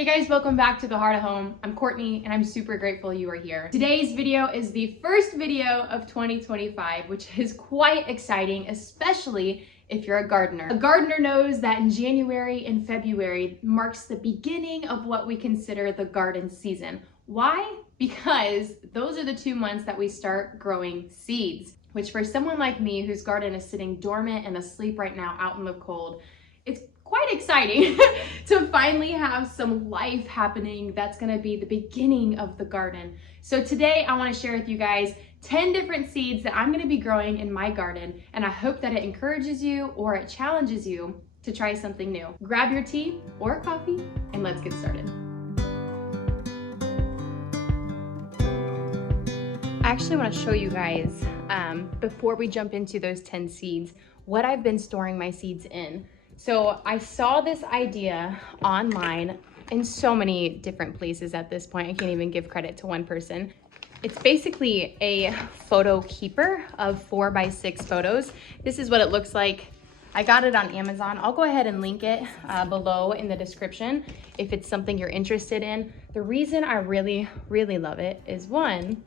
Hey guys, welcome back to The Heart of Home. I'm Courtney and I'm super grateful you are here. Today's video is the first video of 2025, which is quite exciting, especially if you're a gardener. A gardener knows that in January and February marks the beginning of what we consider the garden season. Why? Because those are the 2 months that we start growing seeds, which for someone like me whose garden is sitting dormant and asleep right now out in the cold, it's quite exciting to finally have some life happening. That's gonna be the beginning of the garden. So today I wanna share with you guys 10 different seeds that I'm gonna be growing in my garden, and I hope that it encourages you or it challenges you to try something new. Grab your tea or coffee and let's get started. I actually wanna show you guys, before we jump into those 10 seeds, what I've been storing my seeds in. So I saw this idea online in so many different places at this point. I can't even give credit to one person. It's basically a photo keeper of 4x6 photos. This is what it looks like. I got it on Amazon. I'll go ahead and link it below in the description if it's something you're interested in. The reason I really love it is one,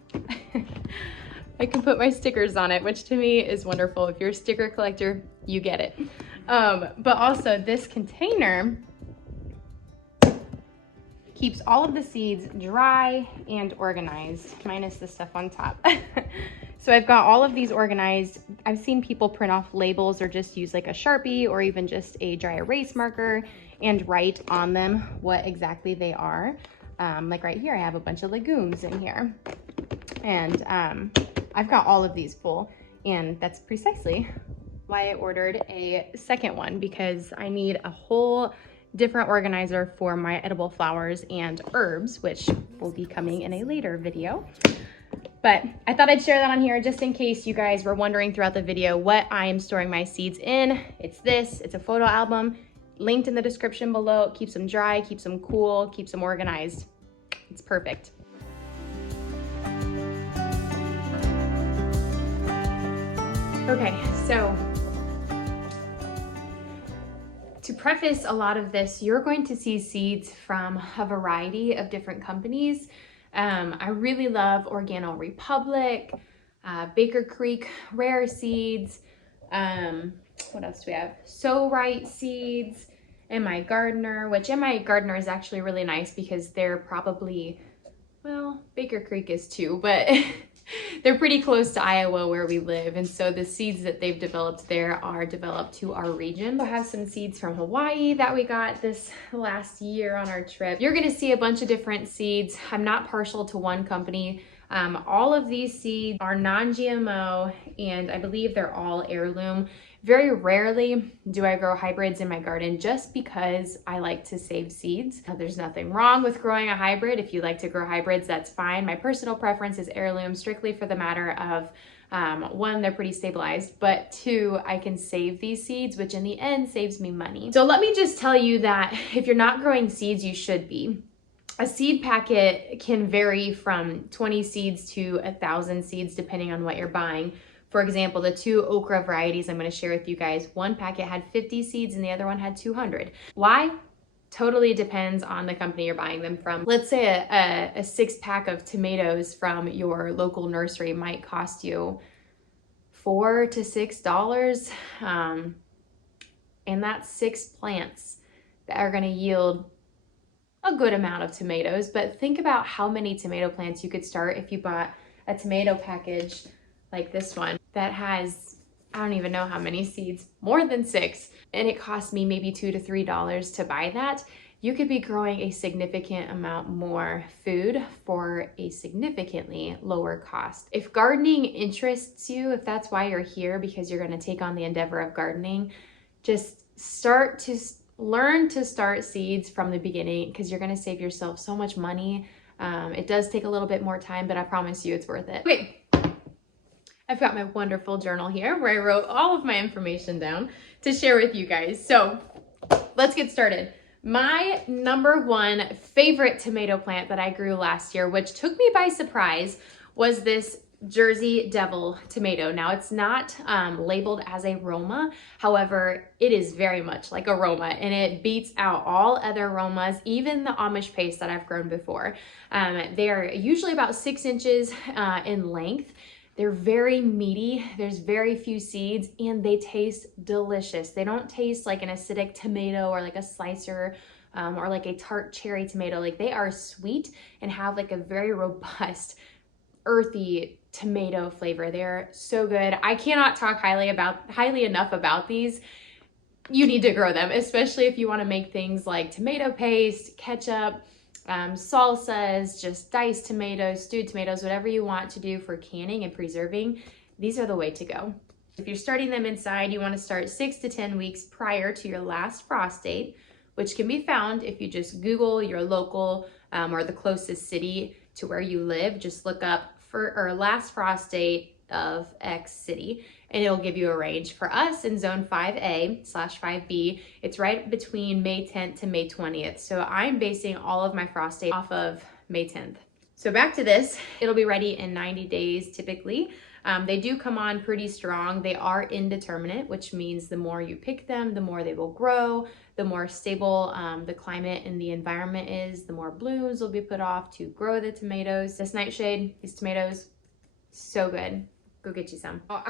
I can put my stickers on it, which to me is wonderful. If you're a sticker collector, you get it. But also this container keeps all of the seeds dry and organized, minus the stuff on top. So I've got all of these organized. I've seen people print off labels or just use like a Sharpie or even just a dry erase marker and write on them what exactly they are. Like right here, I have a bunch of legumes in here. And I've got all of these full, and that's precisely why I ordered a second one, because I need a whole different organizer for my edible flowers and herbs, which will be coming in a later video. But I thought I'd share that on here just in case you guys were wondering throughout the video what I am storing my seeds in. It's this, it's a photo album, linked in the description below. It keeps them dry, keeps them cool, keeps them organized. It's perfect. Okay, so to preface a lot of this, you're going to see seeds from a variety of different companies. I really love Organo Republic, Baker Creek Rare Seeds. What else do we have? So Right Seeds, and My Gardener, which in My Gardener is actually really nice because they're probably, well, Baker Creek is too, but they're pretty close to Iowa where we live, and so the seeds that they've developed there are developed to our region. I have some seeds from Hawaii that we got this last year on our trip. You're gonna see a bunch of different seeds. I'm not partial to one company. All of these seeds are non-GMO, and I believe they're all heirloom. Very rarely do I grow hybrids in my garden just because I like to save seeds. There's nothing wrong with growing a hybrid. If you like to grow hybrids, that's fine. My personal preference is heirloom, strictly for the matter of one, they're pretty stabilized, but two, I can save these seeds, which in the end saves me money. So let me just tell you that if you're not growing seeds, you should be. A seed packet can vary from 20 seeds to 1,000 seeds depending on what you're buying. For example, the 2 okra varieties I'm going to share with you guys, one packet had 50 seeds and the other one had 200. Why? Totally depends on the company you're buying them from. Let's say a 6-pack of tomatoes from your local nursery might cost you $4 to $6, and that's 6 plants that are going to yield a good amount of tomatoes. But think about how many tomato plants you could start if you bought a tomato package like this one that has, I don't even know how many seeds, more than 6, and it cost me maybe $2 to $3 to buy that. You could be growing a significant amount more food for a significantly lower cost. If gardening interests you, if that's why you're here, because you're going to take on the endeavor of gardening, just learn to start seeds from the beginning, because you're going to save yourself so much money. It does take a little bit more time, but I promise you it's worth it. Okay. I've got my wonderful journal here where I wrote all of my information down to share with you guys. So let's get started. My number one favorite tomato plant that I grew last year, which took me by surprise, was this Jersey Devil tomato. Now it's not labeled as a Roma. However, it is very much like a Roma, and it beats out all other Romas, even the Amish paste that I've grown before. They're usually about 6 inches in length. They're very meaty. There's very few seeds, and they taste delicious. They don't taste like an acidic tomato or like a slicer or like a tart cherry tomato. Like, they are sweet and have like a very robust, earthy tomato flavor. They're so good. I cannot talk highly enough about these. You need to grow them, especially if you want to make things like tomato paste, ketchup, salsas, just diced tomatoes, stewed tomatoes, whatever you want to do for canning and preserving. These are the way to go. If you're starting them inside, you want to start 6 to 10 weeks prior to your last frost date, which can be found if you just Google your local or the closest city to where you live. Just look up for last frost date of X city, and it'll give you a range. For us in zone 5A/5B, it's right between May 10th to May 20th. So I'm basing all of my frost date off of May 10th. So back to this, it'll be ready in 90 days typically. They do come on pretty strong. They are indeterminate, which means the more you pick them, the more they will grow, the more stable the climate and the environment is, the more blooms will be put off to grow the tomatoes. This nightshade, these tomatoes, so good. Go get you some. Oh,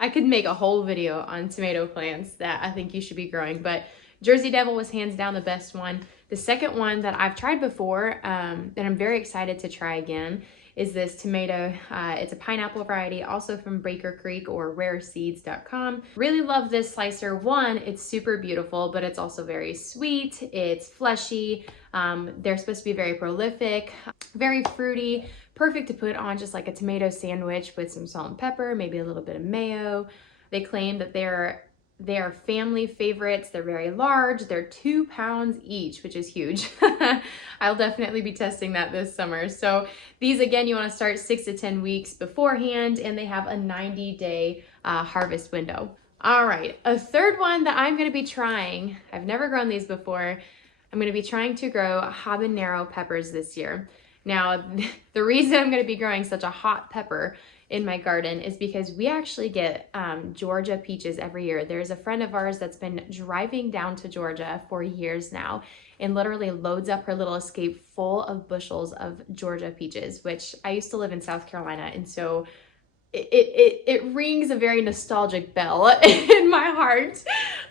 I could make a whole video on tomato plants that I think you should be growing, but Jersey Devil was hands down the best one. The second one that I've tried before that I'm very excited to try again is this tomato. It's a pineapple variety, also from Baker Creek or rareseeds.com. Really love this slicer. One, it's super beautiful, but it's also very sweet. It's fleshy. They're supposed to be very prolific, very fruity, perfect to put on just like a tomato sandwich with some salt and pepper, maybe a little bit of mayo. They claim that they are family favorites. They're very large. They're 2 pounds each, which is huge. I'll definitely be testing that this summer. So these, again, you want to start 6 to 10 weeks beforehand, and they have a 90-day harvest window. All right, a third one that I'm going to be trying. I've never grown these before. I'm going to be trying to grow habanero peppers this year. Now, the reason I'm going to be growing such a hot pepper in my garden is because we actually get Georgia peaches every year. There's a friend of ours that's been driving down to Georgia for years now and literally loads up her little Escape full of bushels of Georgia peaches, which I used to live in South Carolina, and so it rings a very nostalgic bell in my heart.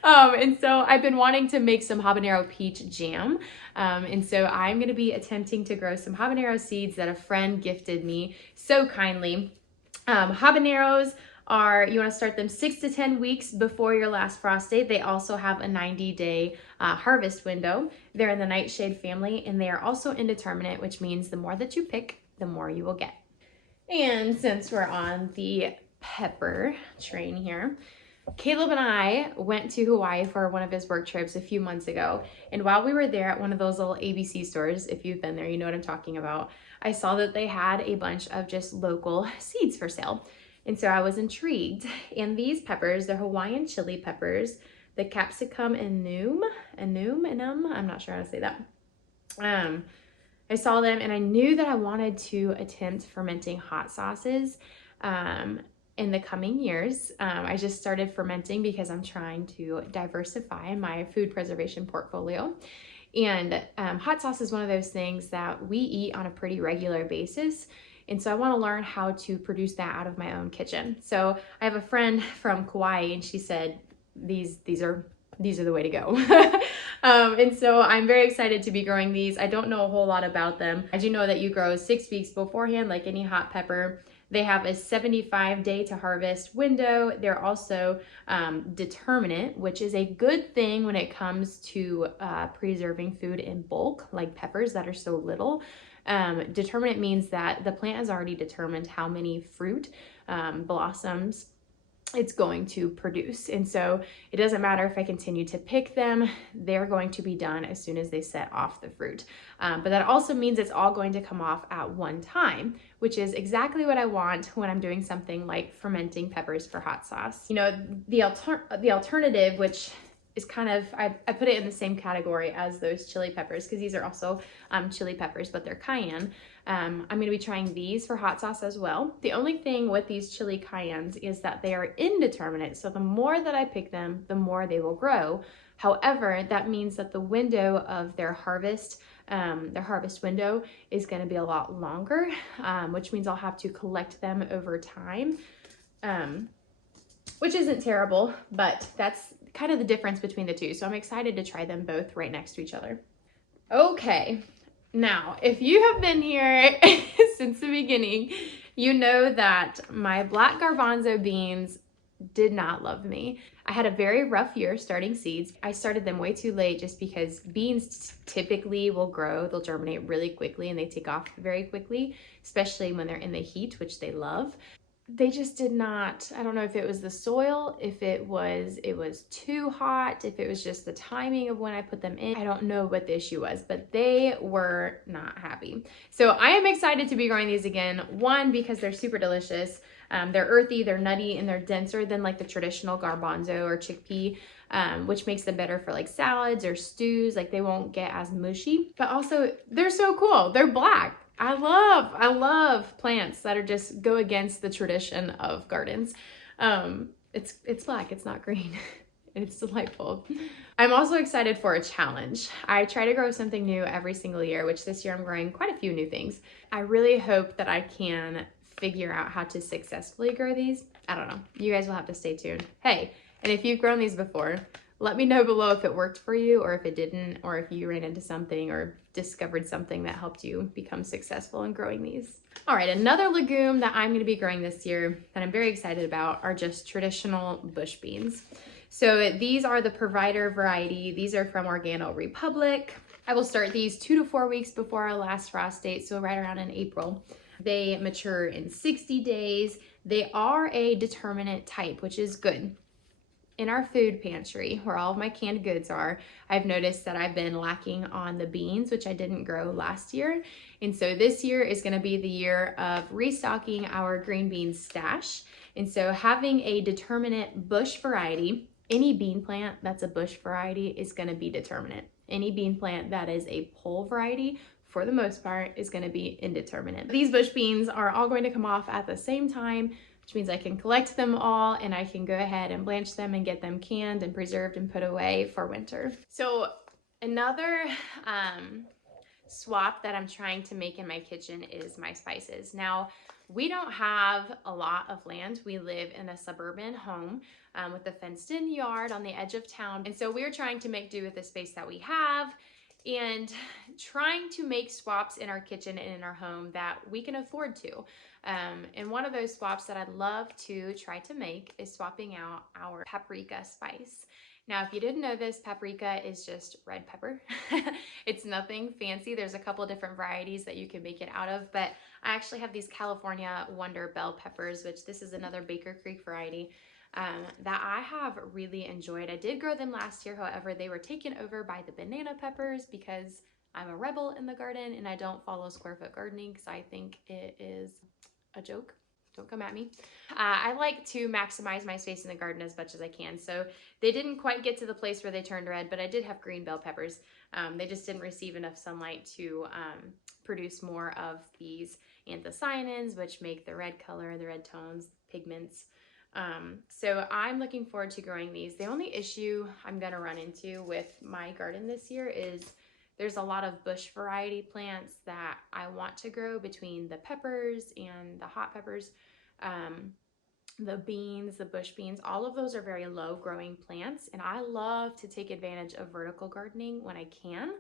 And so I've been wanting to make some habanero peach jam. And so I'm going to be attempting to grow some habanero seeds that a friend gifted me so kindly. Habaneros you want to start them 6 to 10 weeks before your last frost date. They also have a 90-day harvest window. They're in the nightshade family, and they are also indeterminate, which means the more that you pick, the more you will get. And since we're on the pepper train here, Caleb and I went to Hawaii for one of his work trips a few months ago. And while we were there at one of those little ABC stores, if you've been there, you know what I'm talking about, I saw that they had a bunch of just local seeds for sale. And so I was intrigued. And these peppers, they're Hawaiian chili peppers, the capsicum annuum, I'm not sure how to say that. I saw them and I knew that I wanted to attempt fermenting hot sauces in the coming years. I just started fermenting because I'm trying to diversify my food preservation portfolio. And hot sauce is one of those things that we eat on a pretty regular basis. And so I want to learn how to produce that out of my own kitchen. So I have a friend from Kauai, and she said, these are the way to go. And so I'm very excited to be growing these. I don't know a whole lot about them. I do know that you grow 6 weeks beforehand, like any hot pepper. They have a 75-day to harvest window. They're also determinate, which is a good thing when it comes to preserving food in bulk, like peppers that are so little. Determinate means that the plant has already determined how many fruit blossoms it's going to produce. And so it doesn't matter if I continue to pick them, they're going to be done as soon as they set off the fruit. But that also means it's all going to come off at one time, which is exactly what I want when I'm doing something like fermenting peppers for hot sauce. You know, the alternative, which is kind of, I put it in the same category as those chili peppers because these are also chili peppers, but they're cayenne. I'm going to be trying these for hot sauce as well. The only thing with these chili cayennes is that they are indeterminate. So the more that I pick them, the more they will grow. However, that means that the window of their harvest window is going to be a lot longer, which means I'll have to collect them over time, which isn't terrible, but that's kind of the difference between the two. So I'm excited to try them both right next to each other. Okay, now if you have been here since the beginning, you know that my black garbanzo beans did not love me. I had a very rough year starting seeds. I started them way too late just because beans typically will grow, they'll germinate really quickly and they take off very quickly, especially when they're in the heat, which they love. They just did not, I don't know if it was the soil, if it was too hot, if it was just the timing of when I put them in. I don't know what the issue was, but they were not happy. So I am excited to be growing these again. One, because they're super delicious. They're earthy, they're nutty, and they're denser than like the traditional garbanzo or chickpea, which makes them better for like salads or stews. Like they won't get as mushy, but also they're so cool. They're black. I love plants that are just go against the tradition of gardens. It's black, it's not green. It's delightful. I'm also excited for a challenge. I try to grow something new every single year, which this year I'm growing quite a few new things. I really hope that I can figure out how to successfully grow these. I don't know. You guys will have to stay tuned. Hey, and if you've grown these before, let me know below if it worked for you or if it didn't, or if you ran into something or discovered something that helped you become successful in growing these. All right, another legume that I'm going to be growing this year that I'm very excited about are just traditional bush beans. So these are the Provider variety. These are from Organo Republic. I will start these 2 to 4 weeks before our last frost date, so right around in April. They mature in 60 days. They are a determinate type, which is good. In our food pantry, where all of my canned goods are, I've noticed that I've been lacking on the beans, which I didn't grow last year. And so this year is going to be the year of restocking our green beans stash. And so having a determinate bush variety, any bean plant that's a bush variety is going to be determinate. Any bean plant that is a pole variety, for the most part, is going to be indeterminate. These bush beans are all going to come off at the same time, which means I can collect them all and I can go ahead and blanch them and get them canned and preserved and put away for winter. So another swap that I'm trying to make in my kitchen is my spices. Now, we don't have a lot of land. We live in a suburban home with a fenced in yard on the edge of town. And so we're trying to make do with the space that we have and trying to make swaps in our kitchen and in our home that we can afford to. And one of those swaps that I'd love to try to make is swapping out our paprika spice. Now, if you didn't know this, paprika is just red pepper. It's nothing fancy. There's a couple different varieties that you can make it out of, but I actually have these California Wonder bell peppers, which this is another Baker Creek variety that I have really enjoyed. I did grow them last year. However, they were taken over by the banana peppers because I'm a rebel in the garden and I don't follow square foot gardening because I think it is a joke. Don't come at me. I like to maximize my space in the garden as much as I can. So they didn't quite get to the place where they turned red, but I did have green bell peppers. They just didn't receive enough sunlight to produce more of these anthocyanins, which make the red color, the red tones, pigments. So I'm looking forward to growing these. The only issue I'm going to run into with my garden this year is there's a lot of bush variety plants that I want to grow between the peppers and the hot peppers, the beans, the bush beans. All of those are very low growing plants. And I love to take advantage of vertical gardening when I can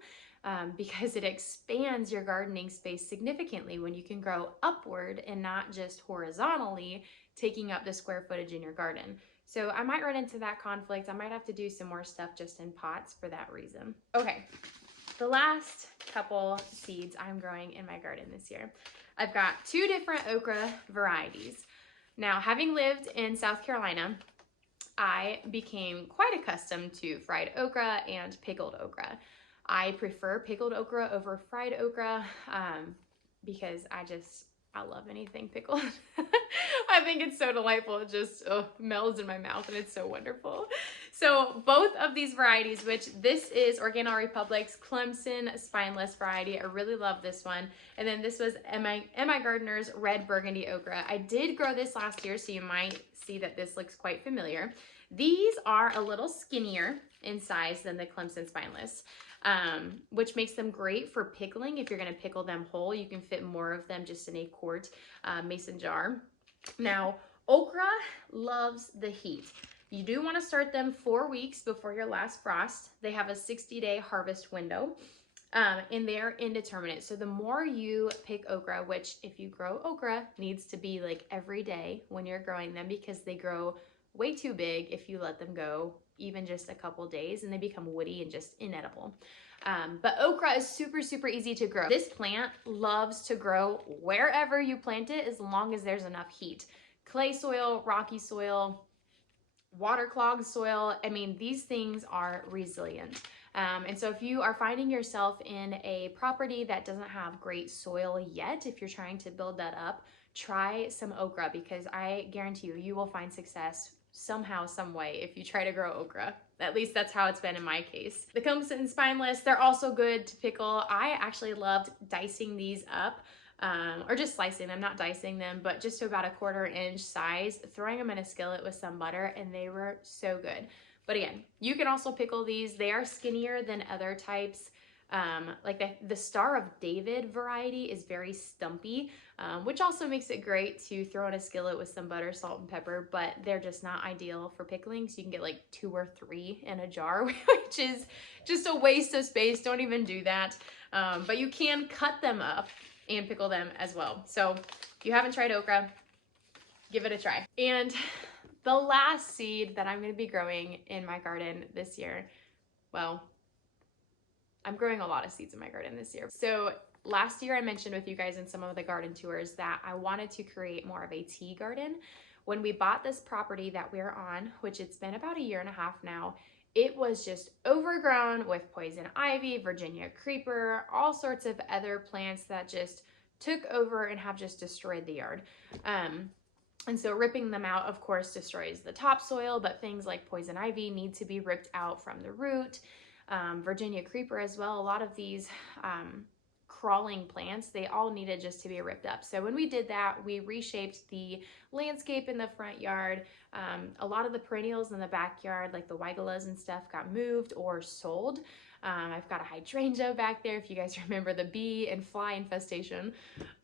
because it expands your gardening space significantly when you can grow upward and not just horizontally taking up the square footage in your garden. So I might run into that conflict. I might have to do some more stuff just in pots for that reason. Okay. The last couple seeds I'm growing in my garden this year. I've got 2 different okra varieties. Now, having lived in South Carolina, I became quite accustomed to fried okra and pickled okra. I prefer pickled okra over fried okra because I love anything pickled. I think it's so delightful. It just melds in my mouth and it's so wonderful. So both of these varieties, which this is Organol Republic's Clemson Spineless variety. I really love this one. And then this was M.I. Gardner's Red Burgundy Okra. I did grow this last year, so you might see that this looks quite familiar. These are a little skinnier in size than the Clemson Spineless, which makes them great for pickling. If you're going to pickle them whole, you can fit more of them just in a quart mason jar. Now, okra loves the heat. You do want to start them 4 weeks before your last frost. They have a 60-day harvest window, and they're indeterminate. So the more you pick okra, which if you grow okra, needs to be like every day when you're growing them, because they grow way too big if you let them go even just a couple days, and they become woody and just inedible. But okra is super, super easy to grow. This plant loves to grow wherever you plant it, as long as there's enough heat. Clay soil, rocky soil, waterlogged soil. I mean, these things are resilient. And so if you are finding yourself in a property that doesn't have great soil yet, if you're trying to build that up, try some okra, because I guarantee you, you will find success somehow, some way if you try to grow okra. At least that's how it's been in my case. The Clemson Spineless, they're also good to pickle. I actually loved dicing these up, or just slicing them, not dicing them, but just to about a 1/4 inch size, throwing them in a skillet with some butter, and they were so good. But again, you can also pickle these. They are skinnier than other types. Like the Star of David variety is very stumpy, which also makes it great to throw in a skillet with some butter, salt, and pepper, but they're just not ideal for pickling. So you can get like 2 or 3 in a jar, which is just a waste of space. Don't even do that. But you can cut them up and pickle them as well. So if you haven't tried okra, give it a try. And the last seed that I'm going to be growing in my garden this year, well, I'm growing a lot of seeds in my garden this year. So last year I mentioned with you guys in some of the garden tours that I wanted to create more of a tea garden. When we bought this property that we're on, which it's been about 1.5 years now, it was just overgrown with poison ivy, Virginia creeper, all sorts of other plants that just took over and have just destroyed the yard. And so ripping them out, of course, destroys the topsoil, but things like poison ivy need to be ripped out from the root. Virginia creeper as well. A lot of these crawling plants, they all needed just to be ripped up. So when we did that, we reshaped the landscape in the front yard. A lot of the perennials in the backyard, like the weigelas and stuff, got moved or sold. I've got a hydrangea back there, if you guys remember the bee and fly infestation.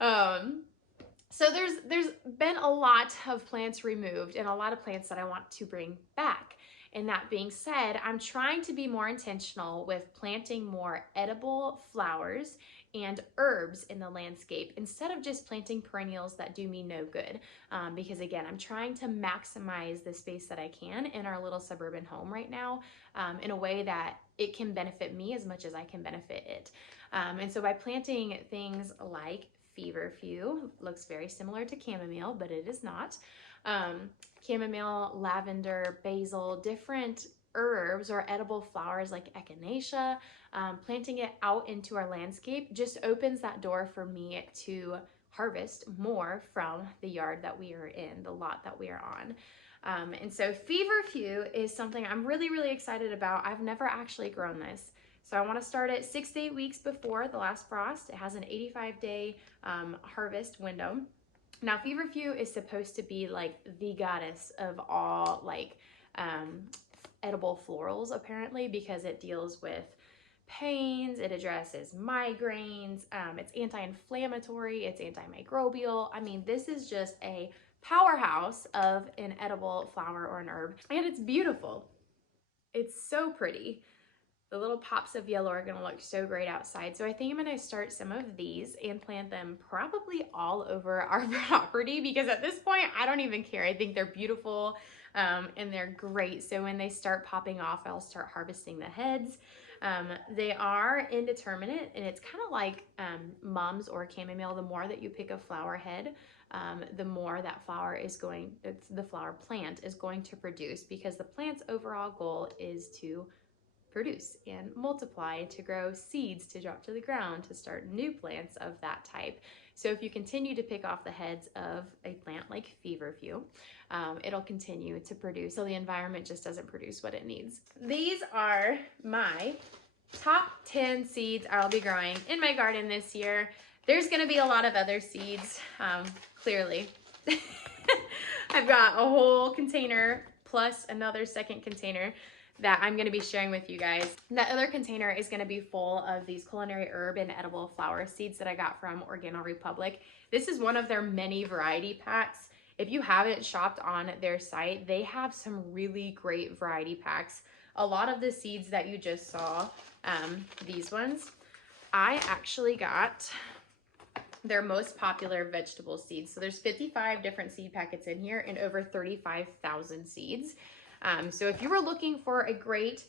So there's been a lot of plants removed and a lot of plants that I want to bring back. And that being said, I'm trying to be more intentional with planting more edible flowers and herbs in the landscape instead of just planting perennials that do me no good. Because again, I'm trying to maximize the space that I can in our little suburban home right now, in a way that it can benefit me as much as I can benefit it. And so by planting things like feverfew, looks very similar to chamomile, but it is not. Chamomile, lavender, basil, different herbs or edible flowers like echinacea, planting it out into our landscape just opens that door for me to harvest more from the yard that we are in, the lot that we are on. And so feverfew is something I'm really, really excited about. I've never actually grown this. So I want to start it 6 to 8 weeks before the last frost. It has an 85-day harvest window. Now, feverfew is supposed to be like the goddess of all like edible florals, apparently, because it deals with pains, it addresses migraines, it's anti-inflammatory, it's antimicrobial. I mean, this is just a powerhouse of an edible flower or an herb, and it's beautiful. It's so pretty. The little pops of yellow are gonna look so great outside. So I think I'm gonna start some of these and plant them probably all over our property, because at this point, I don't even care. I think they're beautiful and they're great. So when they start popping off, I'll start harvesting the heads. They are indeterminate, and it's kind of like mums or chamomile. The more that you pick a flower head, the more that the flower plant is going to produce, because the plant's overall goal is to produce and multiply, to grow seeds to drop to the ground, to start new plants of that type. So if you continue to pick off the heads of a plant like feverfew, it'll continue to produce, so the environment just doesn't produce what it needs. These are my top 10 seeds I'll be growing in my garden this year. There's gonna be a lot of other seeds, clearly. I've got a whole container plus another second container that I'm gonna be sharing with you guys. That other container is gonna be full of these culinary herb and edible flower seeds that I got from Organic Republic. This is one of their many variety packs. If you haven't shopped on their site, they have some really great variety packs. A lot of the seeds that you just saw, these ones, I actually got their most popular vegetable seeds. So there's 55 different seed packets in here and over 35,000 seeds. So if you were looking for a great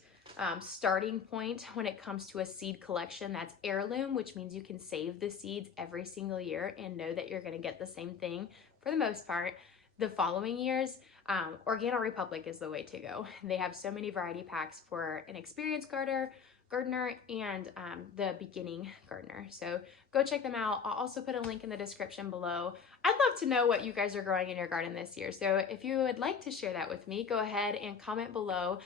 starting point when it comes to a seed collection that's heirloom, which means you can save the seeds every single year and know that you're gonna get the same thing for the most part the following years, Organic Republic is the way to go. They have so many variety packs for an experienced gardener and the beginning gardener. So go check them out. I'll also put a link in the description below. I'd love to know what you guys are growing in your garden this year. So if you would like to share that with me, go ahead and comment below.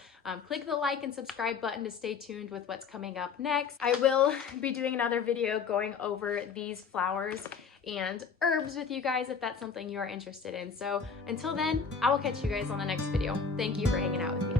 Click the like and subscribe button to stay tuned with what's coming up next. I will be doing another video going over these flowers and herbs with you guys if that's something you are interested in. So until then, I will catch you guys on the next video. Thank you for hanging out with me.